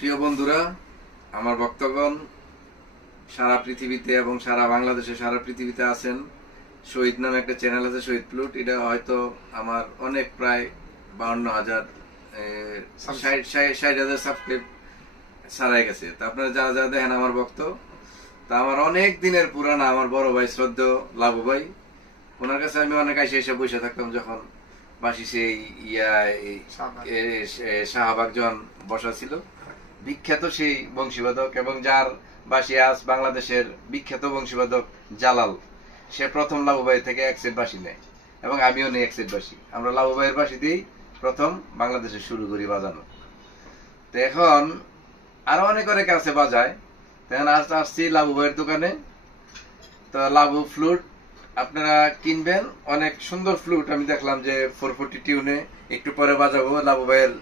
প্রিয় বন্ধুরা, আমার ভক্তগণ সারা পৃথিবীতে এবং সারা বাংলাদেশে সারা পৃথিবীতে আছেন। শহীদ নামে একটা চ্যানেল আছে, শহীদ প্লুট। এটা হয়তো আমার অনেক প্রায় 52,000 60,000 সাবস্ক্রাইব ছাড়াই গেছে। তা আপনারা যারা যারা দেখেন আমার ভক্ত, তা আমার অনেক দিনের পুরানা আমার বড় ভাই শ্রদ্ধেয় লাবু ভাই, ওনার কাছে আমি অনেক এসে বসে থাকতাম যখন বাসি সেই শাহবাগ যখন বসা ছিল। বিখ্যাত সেই বংশীবাদক এবং যার বাসি আজ বাংলাদেশের বিখ্যাত বংশীবাদক জালাল, সে প্রথম লাবুবাই থেকে এক সেট বাসি নেয় এবং আমিও নেই এক সেট বাসি। আমরা লাবুবাইয়ের বাসি দিয়েই প্রথম বাংলাদেশে শুরু করি বাজানো। তো এখন আরো অনেক আছে বাজায়। তখন আসছি লাবুবাইয়ের দোকানে। তো লাবু ফ্লুট আপনারা কিনবেন, অনেক সুন্দর ফ্লুট। আমি দেখলাম যে 440 টিউনে একটু পরে বাজাবো লাবু ভাইয়ের